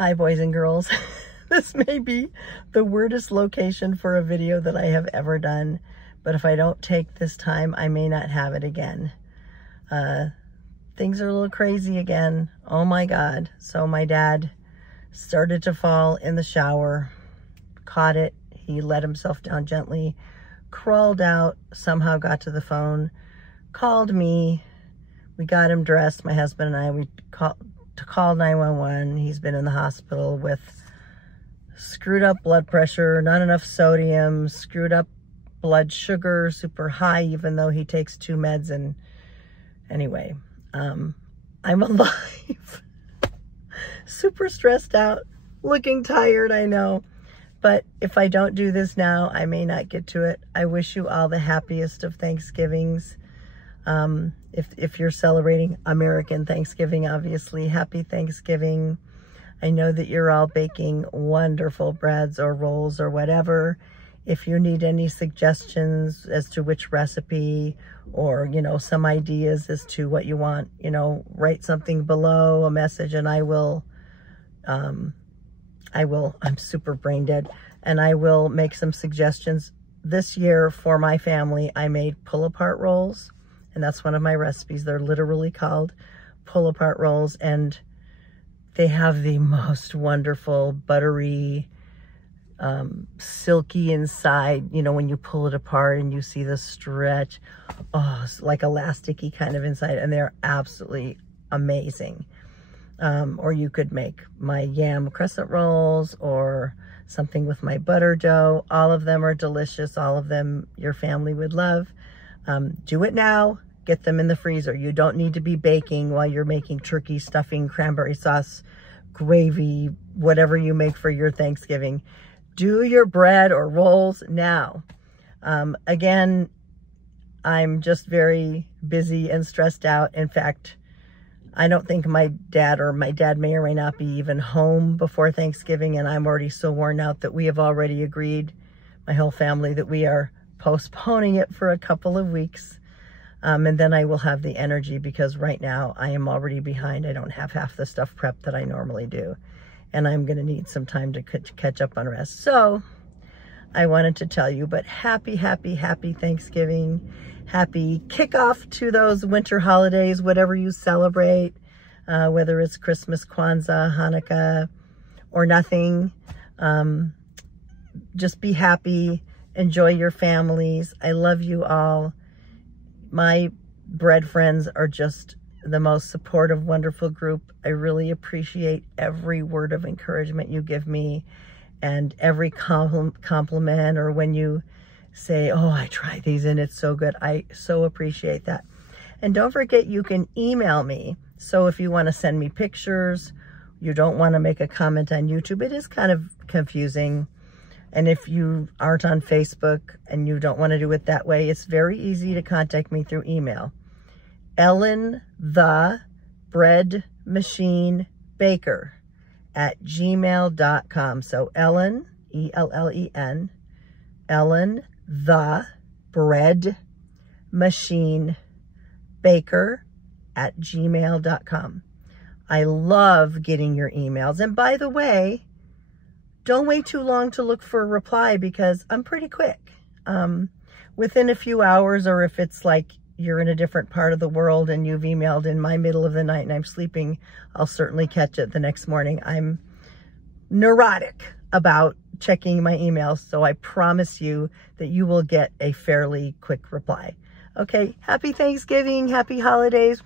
Hi, boys and girls. This may be the weirdest location for a video that I have ever done, but if I don't take this time, I may not have it again. Things are a little crazy again. Oh my God. So my dad started to fall in the shower, caught it. He let himself down gently, crawled out, somehow got to the phone, called me. We got him dressed, my husband and I. We called 911. He's been in the hospital with screwed up blood pressure, not enough sodium, screwed up blood sugar, super high, even though he takes 2 meds. And anyway, I'm alive. Super stressed out, looking tired, I know. But if I don't do this now, I may not get to it. I wish you all the happiest of Thanksgivings. If you're celebrating American Thanksgiving, obviously, happy Thanksgiving. I know that you're all baking wonderful breads or rolls or whatever. If you need any suggestions as to which recipe or, you know, some ideas as to what you want, you know, write something below, a message, and I'm super brain dead, and I will make some suggestions. This year for my family, I made pull-apart rolls, and that's one of my recipes. They're literally called pull-apart rolls, and they have the most wonderful, buttery, silky inside, you know, when you pull it apart and you see the stretch, oh, it's like elasticy kind of inside, and they're absolutely amazing. Or you could make my yam crescent rolls or something with my butter dough. All of them are delicious. All of them your family would love. Do it now. Get them in the freezer. You don't need to be baking while you're making turkey stuffing, cranberry sauce, gravy, whatever you make for your Thanksgiving. Do your bread or rolls now. Again, I'm just very busy and stressed out. In fact, I don't think my dad may or may not be even home before Thanksgiving, and I'm already so worn out that we have already agreed, my whole family, that we are postponing it for a couple of weeks. And then I will have the energy, because right now I am already behind. I don't have half the stuff prepped that I normally do, and I'm going to need some time to catch up on rest. So I wanted to tell you, but happy, happy, happy Thanksgiving. Happy kickoff to those winter holidays, whatever you celebrate, whether it's Christmas, Kwanzaa, Hanukkah, or nothing. Just be happy. Enjoy your families. I love you all. My bread friends are just the most supportive, wonderful group. I really appreciate every word of encouragement you give me, and every compliment, or when you say, oh, I tried these and it's so good. I so appreciate that. And don't forget, you can email me. So if you want to send me pictures, you don't want to make a comment on YouTube, it is kind of confusing. And if you aren't on Facebook and you don't want to do it that way, it's very easy to contact me through email. EllentheBreadMachineBaker @gmail.com. So Ellen, E-L-L-E-N, EllentheBreadMachineBaker @gmail.com. I love getting your emails. And by the way, don't wait too long to look for a reply, because I'm pretty quick. Within a few hours, or if it's like you're in a different part of the world and you've emailed in my middle of the night and I'm sleeping, I'll certainly catch it the next morning. I'm neurotic about checking my emails, so I promise you that you will get a fairly quick reply. Okay, happy Thanksgiving, happy holidays.